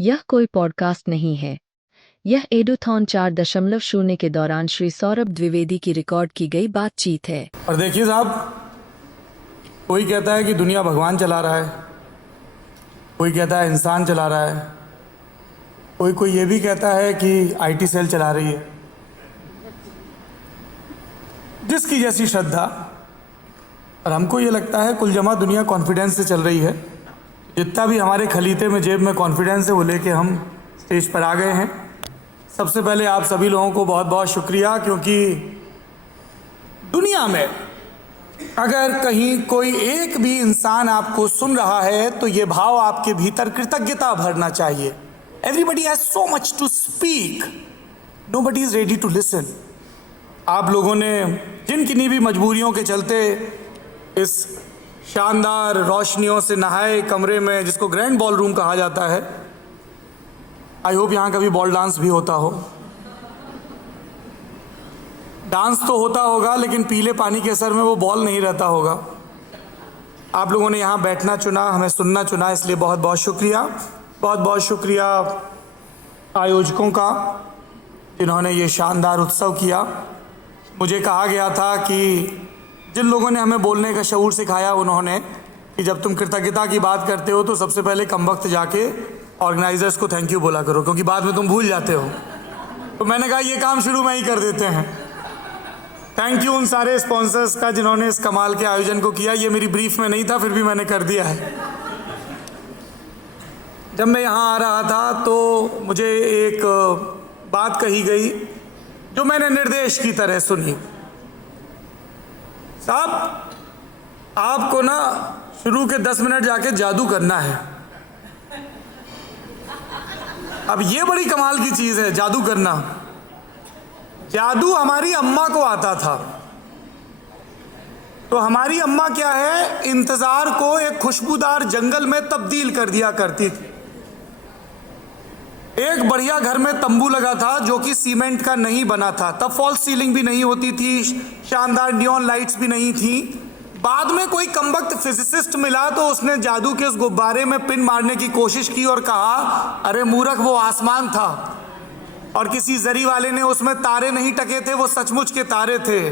यह कोई पॉडकास्ट नहीं है। यह एडुथॉन 4.0 के दौरान श्री सौरभ द्विवेदी की रिकॉर्ड की गई बातचीत है। और देखिए साहब, कोई कहता है कि दुनिया भगवान चला रहा है, कोई कहता है इंसान चला रहा है, कोई ये भी कहता है कि आईटी सेल चला रही है। जिसकी जैसी श्रद्धा, और हमको ये लगता है कुल जमा दुनिया कॉन्फिडेंस से चल रही है। जितना भी हमारे खलीते में जेब में कॉन्फिडेंस है वो लेके हम स्टेज पर आ गए हैं। सबसे पहले आप सभी लोगों को बहुत बहुत शुक्रिया, क्योंकि दुनिया में अगर कहीं कोई एक भी इंसान आपको सुन रहा है तो ये भाव आपके भीतर कृतज्ञता भरना चाहिए। Everybody has so much to speak, nobody is ready to listen. आप लोगों ने जिन किन्हीं भी मजबूरियों के चलते इस शानदार रोशनियों से नहाए कमरे में, जिसको ग्रैंड बॉल रूम कहा जाता है, आई होप यहाँ कभी बॉल डांस भी होता हो। डांस तो होता होगा लेकिन पीले पानी के असर में वो बॉल नहीं रहता होगा। आप लोगों ने यहाँ बैठना चुना, हमें सुनना चुना, इसलिए बहुत बहुत शुक्रिया। बहुत बहुत शुक्रिया आयोजकों का, जिन्होंने ये शानदार उत्सव किया। मुझे कहा गया था कि जिन लोगों ने हमें बोलने का शऊर सिखाया, उन्होंने कि जब तुम कृतज्ञता की बात करते हो तो सबसे पहले कमबख्त जाके ऑर्गेनाइजर्स को थैंक यू बोला करो, क्योंकि बाद में तुम भूल जाते हो। तो मैंने कहा ये काम शुरू में ही कर देते हैं। थैंक यू उन सारे स्पॉन्सर्स का जिन्होंने इस कमाल के आयोजन को किया। ये मेरी ब्रीफ में नहीं था, फिर भी मैंने कर दिया है। जब मैं यहाँ आ रहा था तो मुझे एक बात कही गई जो मैंने निर्देश की तरह सुनी। साहब, आपको ना शुरू के 10 मिनट जाके जादू करना है। अब ये बड़ी कमाल की चीज है, जादू करना। जादू हमारी अम्मा को आता था। तो हमारी अम्मा क्या है, इंतजार को एक खुशबूदार जंगल में तब्दील कर दिया करती थी। एक बढ़िया घर में तंबू लगा था जो कि सीमेंट का नहीं बना था। तब फॉल्स सीलिंग भी नहीं होती थी, शानदार नियॉन लाइट्स भी नहीं थी। बाद में कोई कमबख्त फिजिसिस्ट मिला तो उसने जादू के उस गुब्बारे में पिन मारने की कोशिश की और कहा, अरे मूर्ख, वो आसमान था। और किसी जरी वाले ने उसमें तारे नहीं टके थे, वो सचमुच के तारे थे।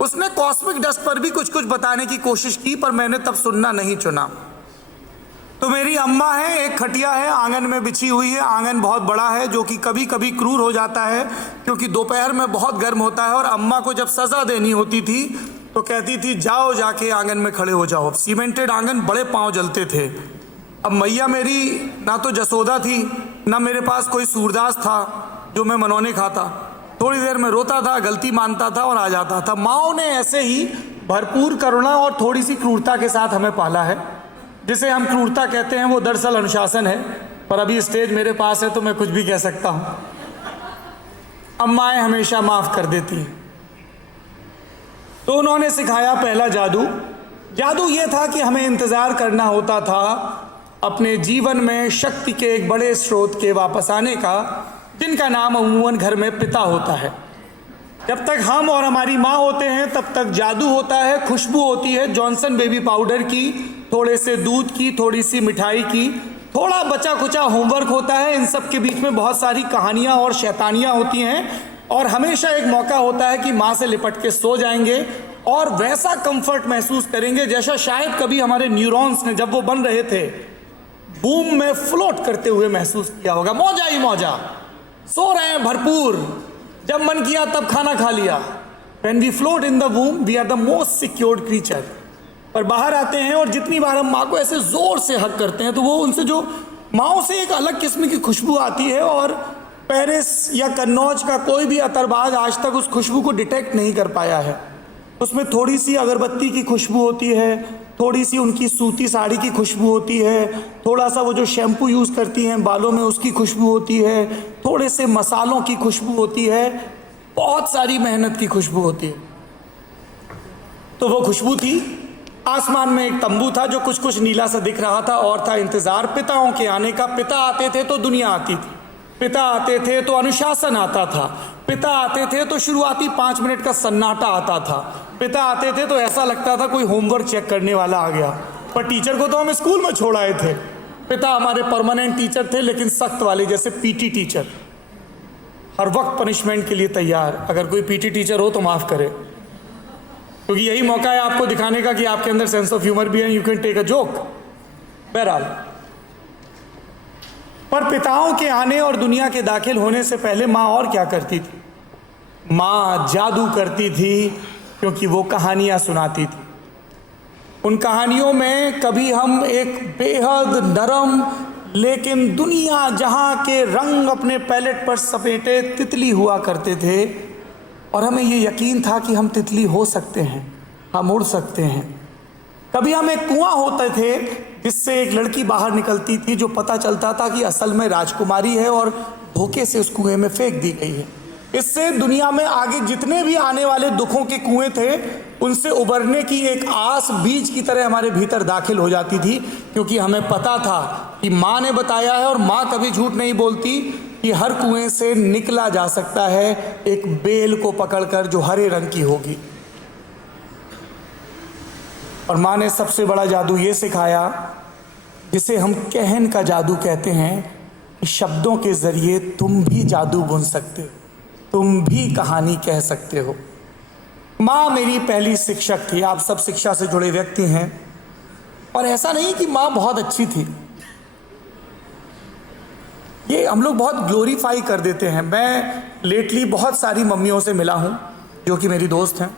उसने कॉस्मिक डस्ट पर भी कुछ कुछ बताने की कोशिश की, पर मैंने तब सुनना नहीं चुना। तो मेरी अम्मा है, एक खटिया है आंगन में बिछी हुई है। आंगन बहुत बड़ा है, जो कि कभी कभी क्रूर हो जाता है, क्योंकि दोपहर में बहुत गर्म होता है। और अम्मा को जब सजा देनी होती थी तो कहती थी, जाओ जाके आंगन में खड़े हो जाओ। सीमेंटेड आंगन, बड़े पांव जलते थे। अब मैया मेरी ना तो जसोदा थी, ना मेरे पास कोई सूरदास था जो मैं मनौने खाता। थोड़ी देर में रोता था, गलती मानता था और आ जाता था। माँओं ने ऐसे ही भरपूर करुणा और थोड़ी सी क्रूरता के साथ हमें पाला है। जिसे हम क्रूरता कहते हैं वो दरअसल अनुशासन है। पर अभी स्टेज मेरे पास है तो मैं कुछ भी कह सकता हूँ। अम्माएं हमेशा माफ कर देती हैं। तो उन्होंने सिखाया पहला जादू। जादू ये था कि हमें इंतजार करना होता था अपने जीवन में शक्ति के एक बड़े स्रोत के वापस आने का, जिनका नाम अमूमन घर में पिता होता है। जब तक हम और हमारी माँ होते हैं तब तक जादू होता है, खुशबू होती है जॉनसन बेबी पाउडर की, थोड़े से दूध की, थोड़ी सी मिठाई की, थोड़ा बचा खुचा होमवर्क होता है। इन सब के बीच में बहुत सारी कहानियाँ और शैतानियाँ होती हैं। और हमेशा एक मौका होता है कि माँ से लिपट के सो जाएंगे और वैसा कंफर्ट महसूस करेंगे जैसा शायद कभी हमारे न्यूरॉन्स ने, जब वो बन रहे थे, बूम में फ्लोट करते हुए महसूस किया होगा। मौजा ही मौजा, सो रहे हैं भरपूर, जब मन किया तब खाना खा लिया। When we float in the womb, we are the most secured creature। पर बाहर आते हैं और जितनी बार हम माँ को ऐसे जोर से हक करते हैं तो वो उनसे जो माँओं से एक अलग किस्म की खुशबू आती है। और पेरिस या कन्नौज का कोई भी अतरबाज आज तक उस खुशबू को डिटेक्ट नहीं कर पाया है। उसमें थोड़ी सी अगरबत्ती की खुशबू होती है, थोड़ी सी उनकी सूती साड़ी की खुशबू होती है, थोड़ा सा वो जो शैम्पू यूज़ करती हैं बालों में उसकी खुशबू होती है, थोड़े से मसालों की खुशबू होती है, बहुत सारी मेहनत की खुशबू होती है। तो वो खुशबू थी। आसमान में एक तंबू था जो कुछ कुछ नीला सा दिख रहा था, और था इंतजार पिताओं के आने का। पिता आते थे तो दुनिया आती थी, पिता आते थे तो अनुशासन आता था, पिता आते थे तो शुरुआती 5 मिनट का सन्नाटा आता था, पिता आते थे तो ऐसा लगता था कोई होमवर्क चेक करने वाला आ गया। पर टीचर को तो हम स्कूल में छोड़ आए थे। पिता हमारे परमानेंट टीचर थे, लेकिन सख्त वाले, जैसे पीटी टीचर, हर वक्त पनिशमेंट के लिए तैयार। अगर कोई पीटी टीचर हो तो माफ करे, क्योंकि यही मौका है आपको दिखाने का कि आपके अंदर सेंस ऑफ ह्यूमर भी है, you can take a joke. बहरहाल, पर पिताओं के आने और दुनिया के दाखिल होने से पहले माँ और क्या करती थी? माँ जादू करती थी, क्योंकि वो कहानियां सुनाती थी। उन कहानियों में कभी हम एक बेहद नरम लेकिन दुनिया जहां के रंग अपने पैलेट पर सपेटे तितली हुआ करते थे, और हमें ये यकीन था कि हम तितली हो सकते हैं, हम उड़ सकते हैं। कभी हम एक कुआं होते थे जिससे एक लड़की बाहर निकलती थी, जो पता चलता था कि असल में राजकुमारी है और धोखे से उस कुएं में फेंक दी गई है। इससे दुनिया में आगे जितने भी आने वाले दुखों के कुएं थे, उनसे उबरने की एक आस बीज की तरह हमारे भीतर दाखिल हो जाती थी, क्योंकि हमें पता था कि माँ ने बताया है, और माँ कभी झूठ नहीं बोलती, कि हर कुएं से निकला जा सकता है एक बेल को पकड़कर जो हरे रंग की होगी। और माँ ने सबसे बड़ा जादू ये सिखाया, जिसे हम कहन का जादू कहते हैं, कि शब्दों के जरिए तुम भी जादू बुन सकते हो, तुम भी कहानी कह सकते हो। माँ मेरी पहली शिक्षक थी। आप सब शिक्षा से जुड़े व्यक्ति हैं, और ऐसा नहीं कि माँ बहुत अच्छी थी, ये हम लोग बहुत ग्लोरीफाई कर देते हैं। मैं लेटली बहुत सारी मम्मियों से मिला हूँ जो कि मेरी दोस्त हैं।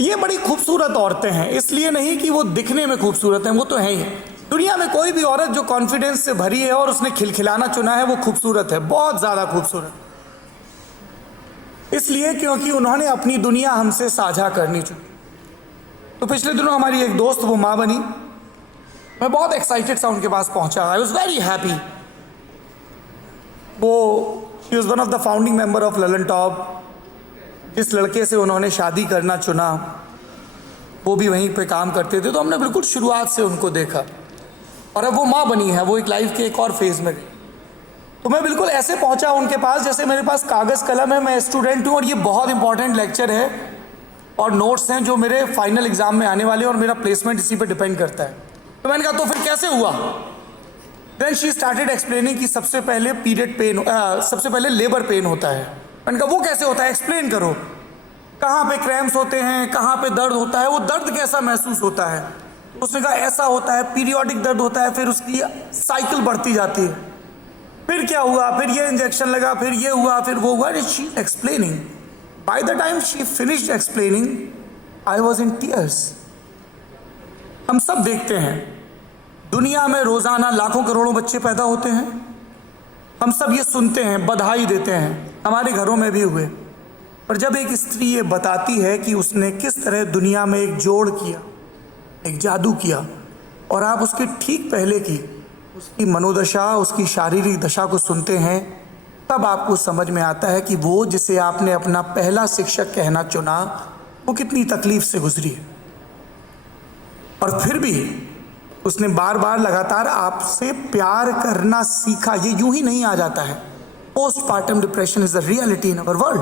ये बड़ी खूबसूरत औरतें हैं, इसलिए नहीं कि वो दिखने में खूबसूरत हैं, वो तो हैं ही। दुनिया में कोई भी औरत जो कॉन्फिडेंस से भरी है और उसने खिलखिलाना चुना है, वो खूबसूरत है, बहुत ज़्यादा खूबसूरत। इसलिए क्योंकि उन्होंने अपनी दुनिया हमसे साझा करनी चुनी। तो पिछले दिनों हमारी एक दोस्त वो माँ बनी। मैं बहुत एक्साइटेड सा उनके पास पहुंचा। I was very happy. वो she was one of the founding member of Lallantop. जिस लड़के से उन्होंने शादी करना चुना, वो भी वहीं पे काम करते थे, तो हमने बिल्कुल शुरुआत से उनको देखा। और अब वो माँ बनी है, वो एक लाइफ के एक और फेज में गई। तो मैं बिल्कुल ऐसे पहुंचा उनके पास जैसे मेरे पास कागज़ कलम है, मैं स्टूडेंट हूँ और ये बहुत इंपॉर्टेंट लेक्चर है और नोट्स हैं जो मेरे फाइनल एग्जाम में आने वाले हैं, और मेरा प्लेसमेंट इसी पे डिपेंड करता है। तो मैंने कहा तो फिर कैसे हुआ? देन शी स्टार्टेड एक्सप्लेनिंग कि सबसे पहले पीरियड पेन, सबसे पहले लेबर पेन होता है। मैंने कहा वो कैसे होता है, एक्सप्लेन करो। कहाँ पे क्रैम्प्स होते हैं, कहाँ पे दर्द होता है, वो दर्द कैसा महसूस होता है? उसने कहा ऐसा होता है, पीरियोडिक दर्द होता है, फिर उसकी साइकिल बढ़ती जाती है। फिर क्या हुआ, फिर ये इंजेक्शन लगा, फिर ये हुआ, फिर वो हुआ। She explaining. By the time she finished explaining, I was in tears. हम सब देखते हैं दुनिया में रोजाना लाखों करोड़ों बच्चे पैदा होते हैं। हम सब ये सुनते हैं, बधाई देते हैं, हमारे घरों में भी हुए। पर जब एक स्त्री ये बताती है कि उसने किस तरह दुनिया में एक जोड़ किया, एक जादू किया, और आप उसके ठीक पहले की उसकी मनोदशा, उसकी शारीरिक दशा को सुनते हैं, तब आपको समझ में आता है कि वो जिसे आपने अपना पहला शिक्षक कहना चुना, वो कितनी तकलीफ से गुजरी है। और फिर भी उसने बार बार लगातार आपसे प्यार करना सीखा। ये यूं ही नहीं आ जाता है। Postpartum depression is the reality in our world.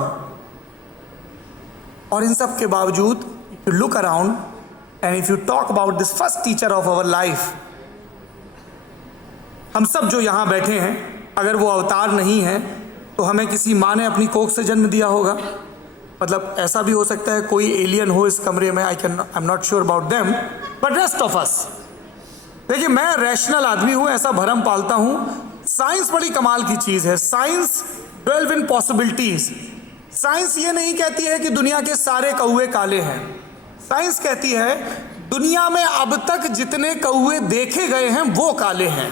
और इन सब के बावजूद if you look around and if you talk about this first teacher of our life, हम सब जो यहाँ बैठे हैं, अगर वो अवतार नहीं है तो हमें किसी माँ ने अपनी कोख से जन्म दिया होगा। मतलब ऐसा भी हो सकता है कोई एलियन हो इस कमरे में, I am not sure about them, but rest of us. देखिए, मैं रैशनल आदमी हूँ, ऐसा भरम पालता हूँ। साइंस बड़ी कमाल की चीज़ है। साइंस डेल्व इन पॉसिबिलिटीज। साइंस ये नहीं कहती है कि दुनिया के सारे कौवे काले हैं। साइंस कहती है दुनिया में अब तक जितने कौवे देखे गए हैं वो काले हैं।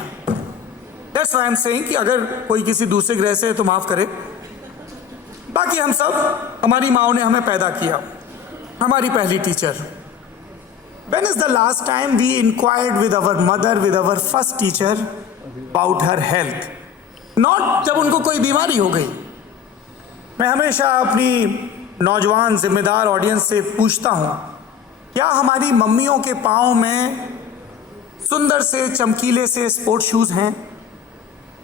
That's why I am saying कि अगर कोई किसी दूसरे ग्रह से है तो माफ करे। बाकी हम सब, हमारी माँओं ने हमें पैदा किया, हमारी पहली teacher. When is the last time we inquired with our mother, with our first teacher about her health? Not जब उनको कोई बीमारी हो गई। मैं हमेशा अपनी नौजवान जिम्मेदार ऑडियंस से पूछता हूँ, क्या हमारी मम्मियों के पाँव में सुंदर से चमकीले से स्पोर्ट शूज़ हैं?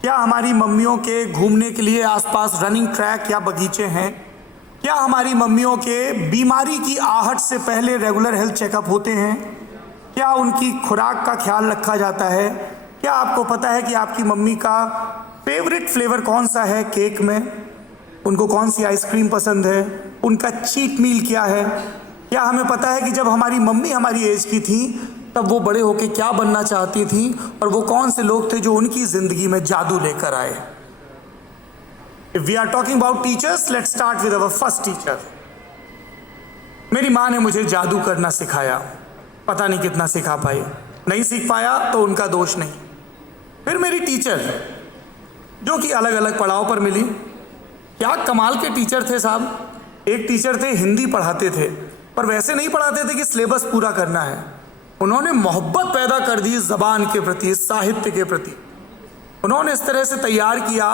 क्या हमारी मम्मियों के घूमने के लिए आसपास रनिंग ट्रैक या बगीचे हैं? क्या हमारी मम्मियों के बीमारी की आहट से पहले रेगुलर हेल्थ चेकअप होते हैं? क्या उनकी खुराक का ख्याल रखा जाता है? क्या आपको पता है कि आपकी मम्मी का फेवरेट फ्लेवर कौन सा है केक में? उनको कौन सी आइसक्रीम पसंद है? उनका चीट मील क्या है? क्या हमें पता है कि जब हमारी मम्मी हमारी एज की थी तब वो बड़े होके क्या बनना चाहती थी, और वो कौन से लोग थे जो उनकी जिंदगी में जादू लेकर आए? If we are talking about teachers, let's start with our first teacher. मेरी माँ ने मुझे जादू करना सिखाया। पता नहीं कितना सिखा पाई, नहीं सीख पाया तो उनका दोष नहीं। फिर मेरी टीचर जो कि अलग अलग पड़ाव पर मिली, क्या कमाल के टीचर थे साहब। एक टीचर थे हिंदी पढ़ाते थे, पर वैसे नहीं पढ़ाते थे कि सिलेबस पूरा करना है। उन्होंने मोहब्बत पैदा कर दी ज़बान के प्रति, साहित्य के प्रति। उन्होंने इस तरह से तैयार किया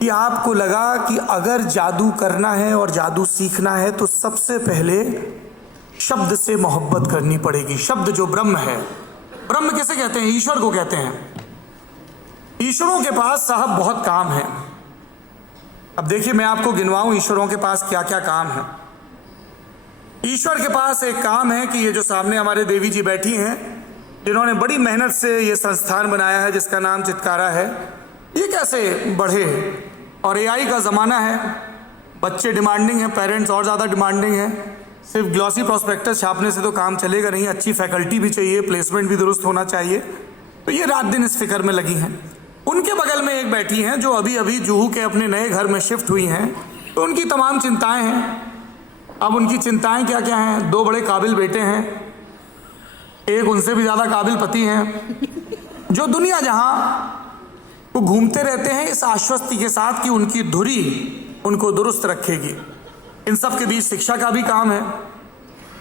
कि आपको लगा कि अगर जादू करना है और जादू सीखना है तो सबसे पहले शब्द से मोहब्बत करनी पड़ेगी। शब्द जो ब्रह्म है, ब्रह्म किसे कहते हैं? ईश्वर को कहते हैं। ईश्वरों के पास साहब बहुत काम है। अब देखिए मैं आपको गिनवाऊं ईश्वरों के पास क्या क्या काम है। ईश्वर के पास एक काम है कि ये जो सामने हमारे देवी जी बैठी हैं, जिन्होंने बड़ी मेहनत से ये संस्थान बनाया है जिसका नाम चितकारा है, ये कैसे बढ़े? और एआई का ज़माना है, बच्चे डिमांडिंग हैं, पेरेंट्स और ज़्यादा डिमांडिंग हैं। सिर्फ ग्लॉसी प्रॉस्पेक्टस छापने से तो काम चलेगा नहीं, अच्छी फैकल्टी भी चाहिए, प्लेसमेंट भी दुरुस्त होना चाहिए। तो ये रात दिन इस फिक्र में लगी हैं। उनके बगल में एक बैठी हैं जो अभी अभी जुहू के अपने नए घर में शिफ्ट हुई हैं, तो उनकी तमाम चिंताएं हैं। अब उनकी चिंताएं क्या क्या हैं? 2 बड़े काबिल बेटे हैं, एक उनसे भी ज़्यादा काबिल पति हैं, जो दुनिया जहाँ वो घूमते रहते हैं इस आश्वस्ति के साथ कि उनकी धुरी उनको दुरुस्त रखेगी। इन सब के बीच शिक्षा का भी काम है।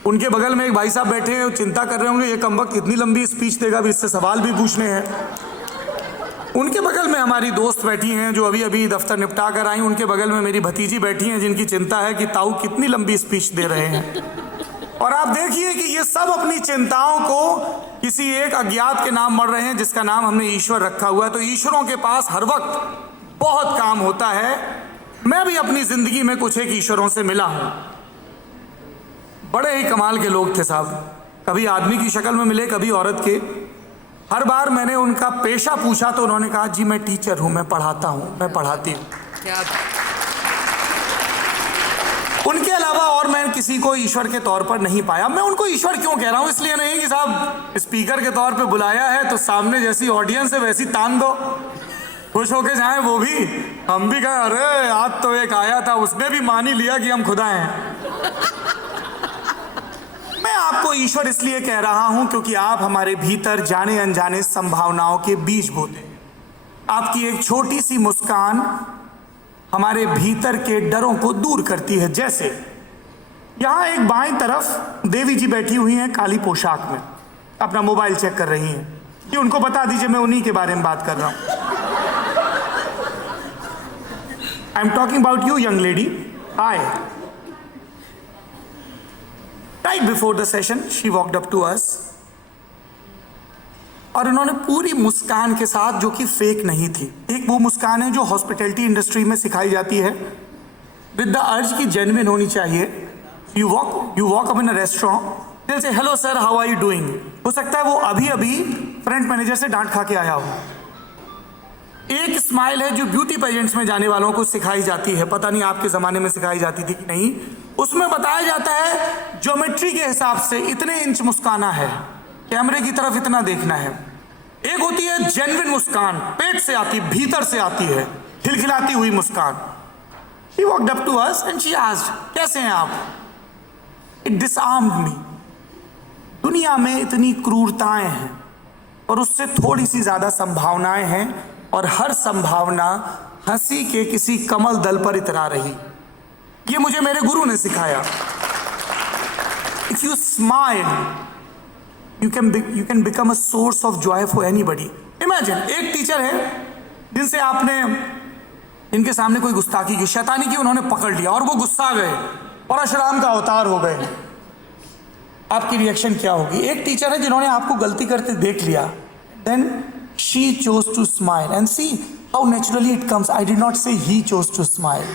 उनके बगल में एक भाई साहब बैठे हैं, चिंता कर रहे होंगे ये कमबख्त कितनी लंबी स्पीच देगा, भी इससे सवाल भी पूछने हैं। उनके बगल में हमारी दोस्त बैठी हैं जो अभी अभी दफ्तर निपटा कर आई। उनके बगल में मेरी भतीजी बैठी हैं जिनकी चिंता है कि ताऊ कितनी लंबी स्पीच दे रहे हैं। और आप देखिए कि ये सब अपनी चिंताओं को किसी एक अज्ञात के नाम मर रहे हैं जिसका नाम हमने ईश्वर रखा हुआ है। तो ईश्वरों के पास हर वक्त बहुत काम होता है। मैं भी अपनी जिंदगी में कुछ एक ईश्वरों से मिला हूं, बड़े ही कमाल के लोग थे साहब। कभी आदमी की शक्ल में मिले, कभी औरत के। हर बार मैंने उनका पेशा पूछा तो उन्होंने कहा जी मैं टीचर हूं, मैं पढ़ाता हूं, मैं पढ़ाती हूं। उनके अलावा और मैं किसी को ईश्वर के तौर पर नहीं पाया। मैं उनको ईश्वर क्यों कह रहा हूं? इसलिए नहीं कि साहब स्पीकर के तौर पे बुलाया है तो सामने जैसी ऑडियंस है वैसी तान दो, खुश होके जाएं वो भी, हम भी कहें अरे आज तो एक आया था उसने भी मान ही लिया कि हम खुदा हैं। मैं आपको ईश्वर इसलिए कह रहा हूं क्योंकि आप हमारे भीतर जाने अनजाने संभावनाओं के बीज बोते हैं। आपकी एक छोटी सी मुस्कान हमारे भीतर के डरों को दूर करती है। जैसे यहां एक बाईं तरफ देवी जी बैठी हुई हैं काली पोशाक में, अपना मोबाइल चेक कर रही हैं। कि उनको बता दीजिए मैं उन्हीं के बारे में बात कर रहा हूं। I am talking about you young lady. Hi. Right before the session she walked up to us और उन्होंने पूरी मुस्कान के साथ, जो कि फेक नहीं थी, एक वो मुस्कान है जो हॉस्पिटैलिटी इंडस्ट्री में सिखाई जाती है, विद द अर्ज की जेन्युइन होनी चाहिए। You walk up in a restaurant, दिल से hello sir how are you doing. हो सकता है वो अभी अभी फ्रंट मैनेजर से डांट खा के आया हो। एक स्माइल है जो ब्यूटी पेजेंट्स में जाने वालों को सिखाई जाती है, पता नहीं आपके ज़माने में सिखाई जाती थी कि नहीं। उसमें बताया जाता है ज्योमेट्री के हिसाब से इतने इंच मुस्काना है, कैमरे की तरफ इतना देखना है। एक होती है जेन्युइन मुस्कान, पेट से आती, भीतर से आती है, खिलखिलाती हुई मुस्कान। She walked up to us and she asked, कैसे हैं आप? It disarmed me. दुनिया में इतनी क्रूरताएं हैं और उससे थोड़ी सी ज्यादा संभावनाएं हैं, और हर संभावना हंसी के किसी कमल दल पर इतरा रही। ये मुझे मेरे गुरु ने सिखाया। If you smile, you can become a source of joy for anybody. Imagine एक टीचर है जिनसे आपने इनके सामने कोई गुस्ताखी की, शैतानी की, उन्होंने पकड़ लिया और वो गुस्सा गए, परशुराम का अवतार हो गए। आपकी रिएक्शन क्या होगी? एक टीचर है जिन्होंने आपको गलती करते देख लिया, then she chose to smile and see how naturally it comes. I did not say he chose to smile.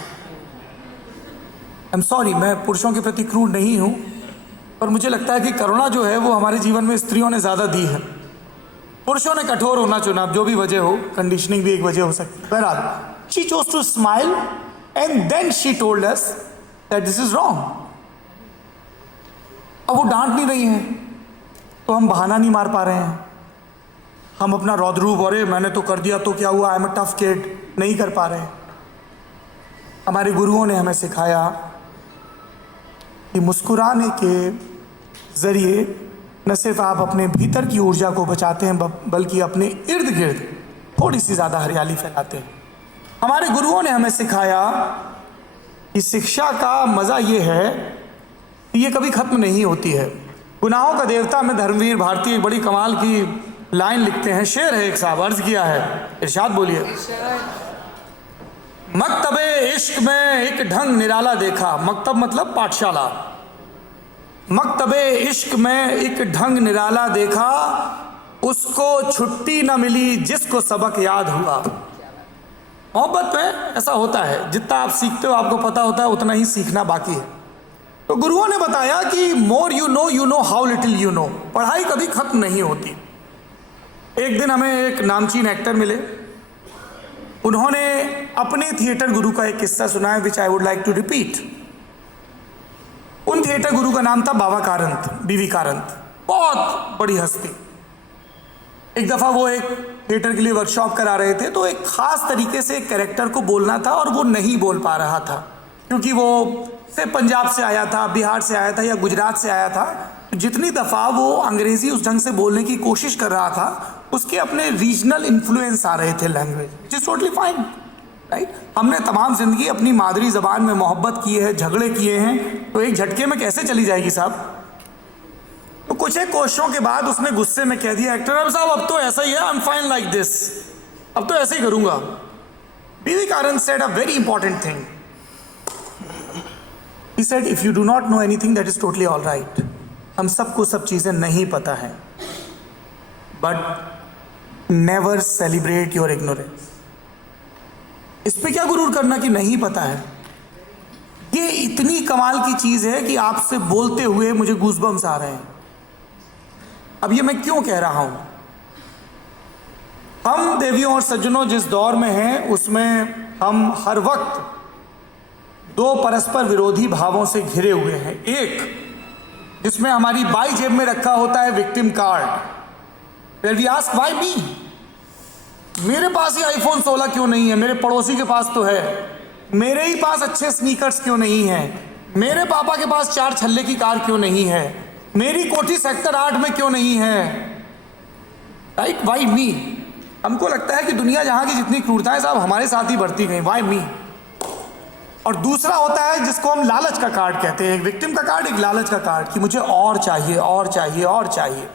I'm sorry, मैं पुरुषों के प्रति क्रूर नहीं हूं, पर मुझे लगता है कि करुणा जो है वो हमारे जीवन में स्त्रियों ने ज्यादा दी है। पुरुषों ने कठोर होना चुना, अब जो भी वजह हो, कंडीशनिंग भी एक वजह हो सकती है। बहरहाल, she chose to smile and then she told us that this is wrong. अब वो डांट नहीं रही हैं तो हम बहाना नहीं मार पा रहे हैं, हम अपना रौद्रूप अरे मैंने तो कर दिया तो क्या हुआ, I am a tough kid नहीं कर पा रहे। हमारे गुरुओं ने हमें सिखाया कि मुस्कुराने के जरिए न सिर्फ आप अपने भीतर की ऊर्जा को बचाते हैं बल्कि अपने इर्द गिर्द थोड़ी सी ज़्यादा हरियाली फैलाते हैं। हमारे गुरुओं ने हमें सिखाया कि शिक्षा का मज़ा ये है कि ये कभी ख़त्म नहीं होती है। गुनाहों का देवता में धर्मवीर भारती एक बड़ी कमाल की लाइन लिखते हैं, शेर है एक साहब, अर्ज किया है, इरशाद बोलिए। मकतबे इश्क में एक ढंग निराला देखा, मकतब मतलब पाठशाला, मकतबे इश्क में एक ढंग निराला देखा, उसको छुट्टी न मिली जिसको सबक याद हुआ। मोहब्बत में ऐसा होता है, जितना आप सीखते हो आपको पता होता है उतना ही सीखना बाकी है। तो गुरुओं ने बताया कि more you know how little you know, पढ़ाई कभी खत्म नहीं होती। एक दिन हमें एक नामचीन एक्टर मिले, उन्होंने अपने थिएटर गुरु का एक किस्सा सुनाया which I would like to repeat. उन थिएटर गुरु का नाम था बाबा कारंत, बीवी कारंत, बहुत बड़ी हस्ती। एक दफ़ा वो एक थिएटर के लिए वर्कशॉप करा रहे थे, तो एक ख़ास तरीके से एक कैरेक्टर को बोलना था और वो नहीं बोल पा रहा था क्योंकि वो से पंजाब से आया था, बिहार से आया था या गुजरात से आया था। जितनी दफ़ा वो अंग्रेज़ी उस ढंग से बोलने की कोशिश कर रहा था उसके अपने रीजनल इन्फ्लुएंस आ रहे थे language, which is totally fine, right. हमने तमाम ज़िंदगी अपनी मादरी ज़बान में मोहब्बत की है, झगड़े किए हैं, तो एक झटके में कैसे चली जाएगी साहब। तो कुछ एक कोशिशों के बाद उसने गुस्से में कह दिया, एक्टर साहब अब तो ऐसा ही है, I am fine like this, अब तो ऐसे ही करूँगा। B V Karanth said a very important thing, he said if you do not know anything that is totally all right, हम सबको सब चीज़ें नहीं पता है, but never celebrate your ignorance। इस पे क्या गुरूर करना कि नहीं पता है, ये इतनी कमाल की चीज़ है कि आपसे बोलते हुए मुझे गूज़बम्स आ रहे हैं। अब ये मैं क्यों कह रहा हूँ, हम देवियों और सज्जनों जिस दौर में हैं उसमें हम हर वक्त दो परस्पर विरोधी भावों से घिरे हुए हैं। एक जिसमें हमारी बाई जेब में रखा होता है victim card, where we ask why me, मेरे पास ही आईफोन 16 क्यों नहीं है, मेरे पड़ोसी के पास तो है, मेरे ही पास अच्छे स्नीकर्स क्यों नहीं है, मेरे पापा के पास 4 छल्ले की कार क्यों नहीं है, मेरी कोठी सेक्टर 8 में क्यों नहीं है, राइट, व्हाई मी। हमको लगता है कि दुनिया जहां की जितनी क्रूरताएं साहब हमारे साथ ही बढ़ती गई, व्हाई मी। और दूसरा होता है जिसको हम लालच का कार्ड कहते हैं, एक विक्टिम का कार्ड, एक लालच का कार्ड, कि मुझे और चाहिए और चाहिए और चाहिए।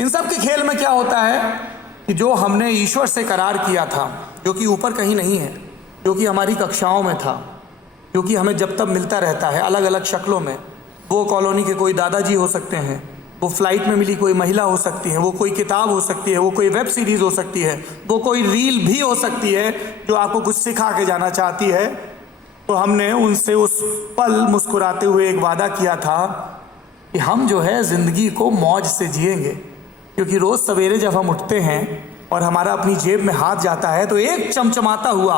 इन सब के खेल में क्या होता है कि जो हमने ईश्वर से करार किया था, जो कि ऊपर कहीं नहीं है, जो कि हमारी कक्षाओं में था, जो कि हमें जब तब मिलता रहता है अलग अलग शक्लों में, वो कॉलोनी के कोई दादाजी हो सकते हैं, वो फ्लाइट में मिली कोई महिला हो सकती है, वो कोई किताब हो सकती है, वो कोई वेब सीरीज़ हो सकती है, वो कोई रील भी हो सकती है जो आपको कुछ सिखा के जाना चाहती है। तो हमने उनसे उस पल मुस्कुराते हुए एक वादा किया था कि हम जो है ज़िंदगी को मौज से जिएंगे, क्योंकि रोज़ सवेरे जब हम उठते हैं और हमारा अपनी जेब में हाथ जाता है तो एक चमचमाता हुआ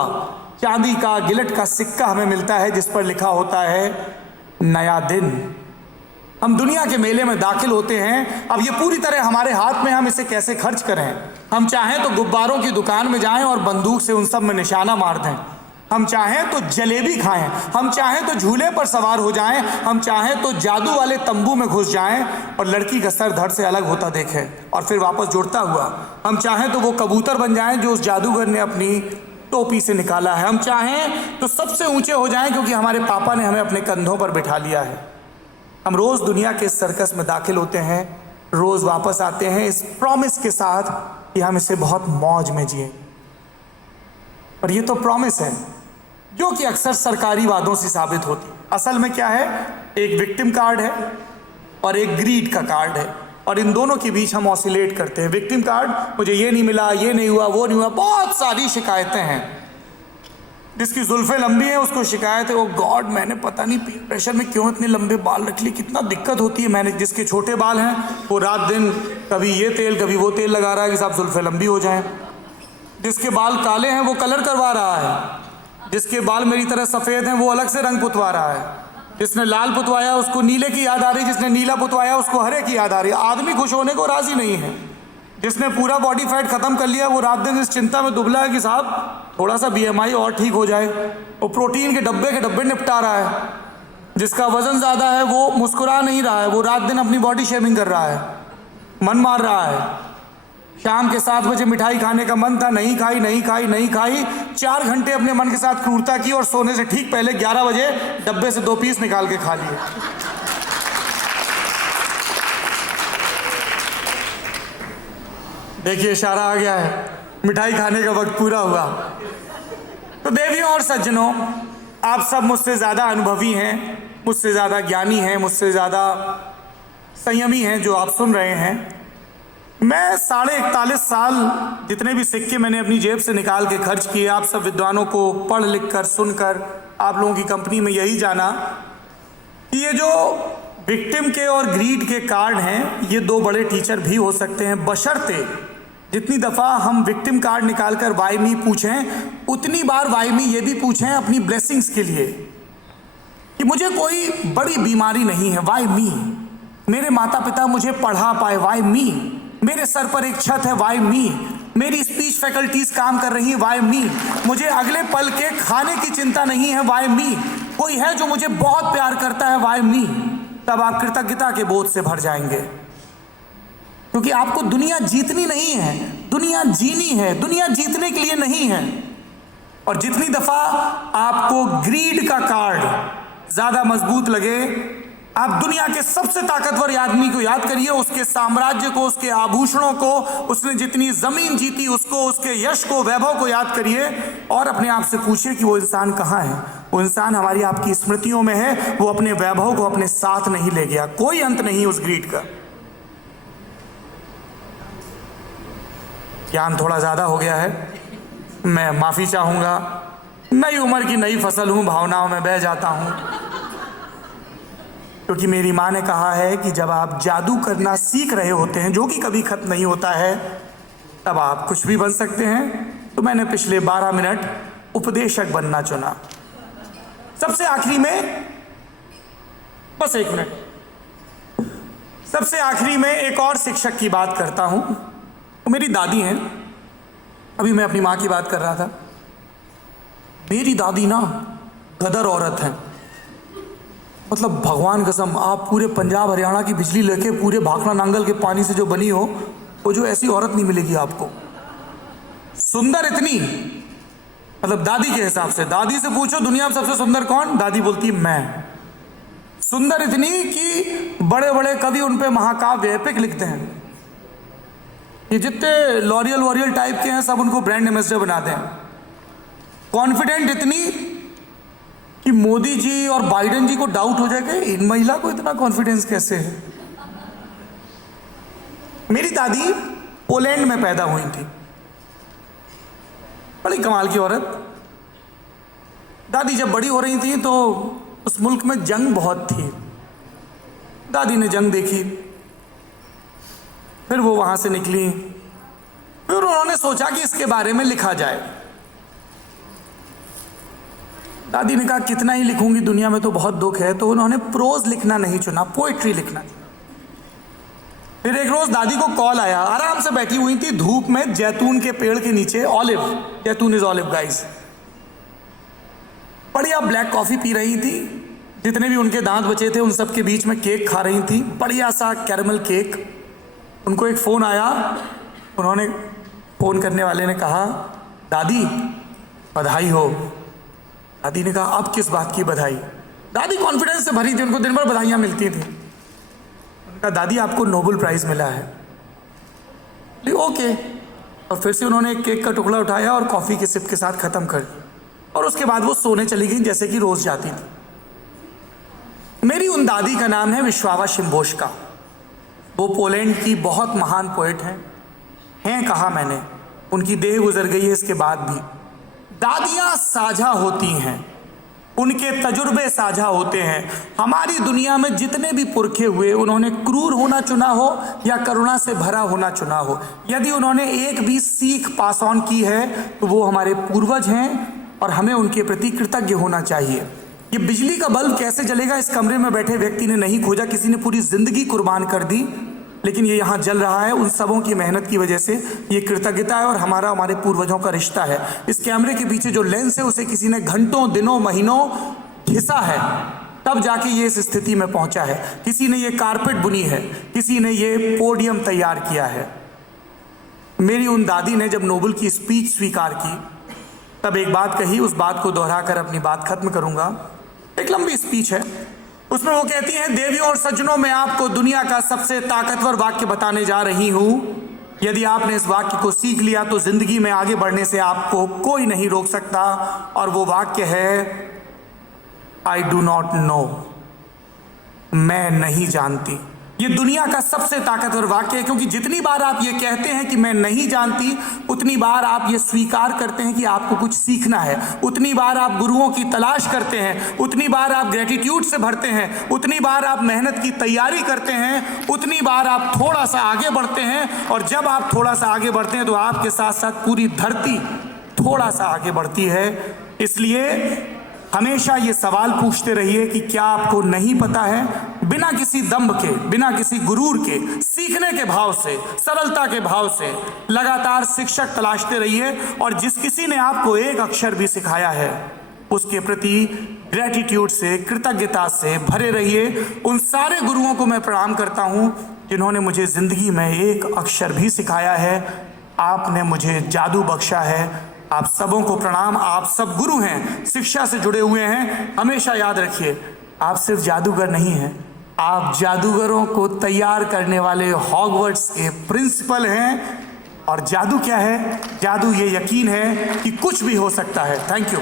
चांदी का गिलट का सिक्का हमें मिलता है जिस पर लिखा होता है नया दिन। हम दुनिया के मेले में दाखिल होते हैं, अब ये पूरी तरह हमारे हाथ में, हम इसे कैसे खर्च करें। हम चाहें तो गुब्बारों की दुकान में जाएं और बंदूक से उन सब में निशाना मार दें, हम चाहें तो जलेबी खाएं, हम चाहें तो झूले पर सवार हो जाएं, हम चाहें तो जादू वाले तंबू में घुस जाएं और लड़की का सर धड़ से अलग होता देखें और फिर वापस जुड़ता हुआ। हम चाहें तो वो कबूतर बन जाएं जो उस जादूगर ने अपनी टोपी से निकाला है, हम चाहें तो सबसे ऊंचे हो जाएं क्योंकि हमारे पापा ने हमें अपने कंधों पर बिठा लिया है। हम रोज़ दुनिया के सर्कस में दाखिल होते हैं, रोज़ वापस आते हैं इस प्रॉमिस के साथ कि हम इसे बहुत मौज में जिए। और ये तो प्रॉमिस है जो कि अक्सर सरकारी वादों से साबित होती। असल में क्या है, एक विक्टिम कार्ड है और एक ग्रीड का कार्ड है, और इन दोनों के बीच हम ऑसिलेट करते हैं। विक्टिम कार्ड, मुझे ये नहीं मिला, ये नहीं हुआ, वो नहीं हुआ, बहुत सारी शिकायतें हैं। जिसकी जुल्फें लंबी हैं उसको शिकायत है, ओ गॉड मैंने पता नहीं पीर प्रेशर में क्यों इतने लंबे बाल रख लिए, कितना दिक्कत होती है। मैंने जिसके छोटे बाल हैं वो रात दिन कभी ये तेल कभी वो तेल लगा रहा है कि साहब जुल्फें लंबी हो जाएं। जिसके बाल काले हैं वो कलर करवा रहा है, जिसके बाल मेरी तरह सफ़ेद हैं वो अलग से रंग पुतवा रहा है। जिसने लाल पुतवाया उसको नीले की याद आ रही, जिसने नीला पुतवाया उसको हरे की याद आ रही। आदमी खुश होने को राज़ी नहीं है। जिसने पूरा बॉडी फैट ख़त्म कर लिया वो रात दिन इस चिंता में दुबला है कि साहब थोड़ा सा BMI और ठीक हो जाए, वो प्रोटीन के डब्बे निपटा रहा है। जिसका वज़न ज़्यादा है वो मुस्कुरा नहीं रहा है, वो रात दिन अपनी बॉडी शेमिंग कर रहा है, मन मार रहा है। शाम के 7 बजे मिठाई खाने का मन था, नहीं खाई। 4 घंटे अपने मन के साथ क्रूरता की और सोने से ठीक पहले 11 बजे डब्बे से 2 पीस निकाल के खा लिए। देखिए इशारा आ गया है, मिठाई खाने का वक्त पूरा हुआ। तो देवियों और सज्जनों, आप सब मुझसे ज़्यादा अनुभवी हैं, मुझसे ज़्यादा ज्ञानी हैं, मुझसे ज़्यादा संयमी हैं जो आप सुन रहे हैं। मैं 41.5 साल जितने भी सिक्के मैंने अपनी जेब से निकाल के खर्च किए, आप सब विद्वानों को पढ़ लिख कर सुनकर आप लोगों की कंपनी में यही जाना कि ये जो विक्टिम के और ग्रीड के कार्ड हैं ये 2 बड़े टीचर भी हो सकते हैं, बशर्ते जितनी दफ़ा हम विक्टिम कार्ड निकालकर वाई मी पूछें उतनी बार वाई मी ये भी पूछें अपनी ब्लेसिंग्स के लिए कि मुझे कोई बड़ी बीमारी नहीं है, वाई मी। मेरे माता पिता मुझे पढ़ा पाए, वाई मी। मेरे सर पर एक छत है, वाई मी। मेरी स्पीच फैकल्टीज काम कर रही है, वाई मी। मुझे अगले पल के खाने की चिंता नहीं है, वाई मी। कोई है जो मुझे बहुत प्यार करता है, वाई मी। तब आप कृतज्ञता के बोझ से भर जाएंगे, क्योंकि आपको दुनिया जीतनी नहीं है, दुनिया जीनी है, दुनिया जीतने के लिए नहीं है। और जितनी दफा आपको ग्रीड का कार्ड ज्यादा मजबूत लगे, आप दुनिया के सबसे ताकतवर आदमी को याद करिए, उसके साम्राज्य को, उसके आभूषणों को, उसने जितनी जमीन जीती उसको, उसके यश को, वैभव को याद करिए और अपने आप से पूछिए कि वो इंसान कहाँ है। वो इंसान हमारी आपकी स्मृतियों में है, वो अपने वैभव को अपने साथ नहीं ले गया। कोई अंत नहीं उस ग्रीड का। ज्ञान थोड़ा ज्यादा हो गया है, मैं माफी चाहूंगा। नई उम्र की नई फसल हूं, भावनाओं में बह जाता हूं, क्योंकि मेरी माँ ने कहा है कि जब आप जादू करना सीख रहे होते हैं, जो कि कभी खत्म नहीं होता है, तब आप कुछ भी बन सकते हैं। तो मैंने पिछले 12 मिनट उपदेशक बनना चुना। सबसे आखिरी में, बस 1 मिनट, सबसे आखिरी में एक और शिक्षक की बात करता हूं। वो मेरी दादी हैं। अभी मैं अपनी माँ की बात कर रहा था। मेरी दादी ना गदर औरत हैं, मतलब भगवान कसम, आप पूरे पंजाब हरियाणा की बिजली लेके पूरे भाखड़ा नांगल के पानी से जो बनी हो, वो जो ऐसी औरत नहीं मिलेगी आपको। सुंदर इतनी, मतलब दादी के हिसाब से, दादी से पूछो दुनिया में सबसे सुंदर कौन, दादी बोलती है मैं। सुंदर इतनी कि बड़े बड़े कवि उन पे महाकाव्य एपिक लिखते हैं। ये जितने लॉरियल टाइप के हैं सब उनको ब्रांड एम्बेसडर बनाते हैं। कॉन्फिडेंट इतनी कि मोदी जी और बाइडेन जी को डाउट हो जाएगा इन महिला को इतना कॉन्फिडेंस कैसे है। मेरी दादी पोलैंड में पैदा हुई थी, बड़ी कमाल की औरत। दादी जब बड़ी हो रही थी तो उस मुल्क में जंग बहुत थी। दादी ने जंग देखी, फिर वो वहां से निकली, फिर उन्होंने सोचा कि इसके बारे में लिखा जाए। दादी ने कहा कितना ही लिखूंगी, दुनिया में तो बहुत दुख है, तो उन्होंने प्रोज लिखना नहीं चुना, पोएट्री लिखना चुना। फिर एक रोज दादी को कॉल आया, आराम से बैठी हुई थी धूप में जैतून के पेड़ के नीचे, ऑलिव, जैतून इज ऑलिव गाइस, बढ़िया ब्लैक कॉफी पी रही थी। जितने भी उनके दांत बचे थे उन सब के बीच में केक खा रही थी, बढ़िया सा कैरमल केक। उनको एक फ़ोन आया, उन्होंने फ़ोन करने वाले ने कहा दादी बधाई हो। दादी ने कहा अब किस बात की बधाई। दादी कॉन्फिडेंस से भरी थी, उनको दिन भर बधाइयाँ मिलती थी। उन्होंने कहा दादी आपको नोबेल प्राइज़ मिला है। ओके। और फिर से उन्होंने एक केक का टुकड़ा उठाया और कॉफ़ी के सिप के साथ ख़त्म कर दिया, और उसके बाद वो सोने चली गई जैसे कि रोज़ जाती थी। मेरी उन दादी का नाम है विश्वावा शिम्बोष्का। वो पोलैंड की बहुत महान पोएट हैं कहा मैंने, उनकी देह गुजर गई है इसके बाद भी। दादियां साझा होती हैं, उनके तजुर्बे साझा होते हैं। हमारी दुनिया में जितने भी पुरखे हुए, उन्होंने क्रूर होना चुना हो या करुणा से भरा होना चुना हो, यदि उन्होंने एक भी सीख पास ऑन की है तो वो हमारे पूर्वज हैं और हमें उनके प्रति कृतज्ञ होना चाहिए। ये बिजली का बल्ब कैसे जलेगा, इस कमरे में बैठे व्यक्ति ने नहीं खोजा, किसी ने पूरी जिंदगी कुर्बान कर दी, लेकिन ये यहाँ जल रहा है उन सबों की मेहनत की वजह से। ये कृतज्ञता है और हमारे पूर्वजों का रिश्ता है। इस कैमरे के पीछे जो लेंस है उसे किसी ने घंटों, दिनों, महीनों घिसा है, तब जाके ये इस स्थिति में पहुंचा है। किसी ने ये कारपेट बुनी है, किसी ने ये पोडियम तैयार किया है। मेरी उन दादी ने जब नोबेल की स्पीच स्वीकार की तब एक बात कही, उस बात को दोहराकर अपनी बात खत्म करूंगा। एक लंबी स्पीच है, उसमें वो कहती हैं, देवियों और सज्जनों, मैं आपको दुनिया का सबसे ताकतवर वाक्य बताने जा रही हूं। यदि आपने इस वाक्य को सीख लिया तो जिंदगी में आगे बढ़ने से आपको कोई नहीं रोक सकता। और वो वाक्य है, आई डू नॉट नो, मैं नहीं जानती। ये दुनिया का सबसे ताकतवर वाक्य है, क्योंकि जितनी बार आप ये कहते हैं कि मैं नहीं जानती, उतनी बार आप ये स्वीकार करते हैं कि आपको कुछ सीखना है, उतनी बार आप गुरुओं की तलाश करते हैं, उतनी बार आप ग्रेटिट्यूड से भरते हैं, उतनी बार आप मेहनत की तैयारी करते हैं, उतनी बार आप थोड़ा सा आगे बढ़ते हैं। और जब आप थोड़ा सा आगे बढ़ते हैं तो आपके साथ साथ पूरी धरती थोड़ा सा आगे बढ़ती है। इसलिए हमेशा ये सवाल पूछते रहिए कि क्या आपको नहीं पता है। बिना किसी दंभ के, बिना किसी गुरूर के, सीखने के भाव से, सरलता के भाव से लगातार शिक्षक तलाशते रहिए। और जिस किसी ने आपको एक अक्षर भी सिखाया है उसके प्रति ग्रेटिट्यूड से, कृतज्ञता से भरे रहिए। उन सारे गुरुओं को मैं प्रणाम करता हूं जिन्होंने मुझे जिंदगी में एक अक्षर भी सिखाया है। आपने मुझे जादू बख्शा है। आप सबों को प्रणाम। आप सब गुरु हैं, शिक्षा से जुड़े हुए हैं। हमेशा याद रखिए, आप सिर्फ जादूगर नहीं हैं, आप जादूगरों को तैयार करने वाले हॉगवर्ट्स के प्रिंसिपल हैं। और जादू क्या है? जादू ये यकीन है कि कुछ भी हो सकता है। Thank you.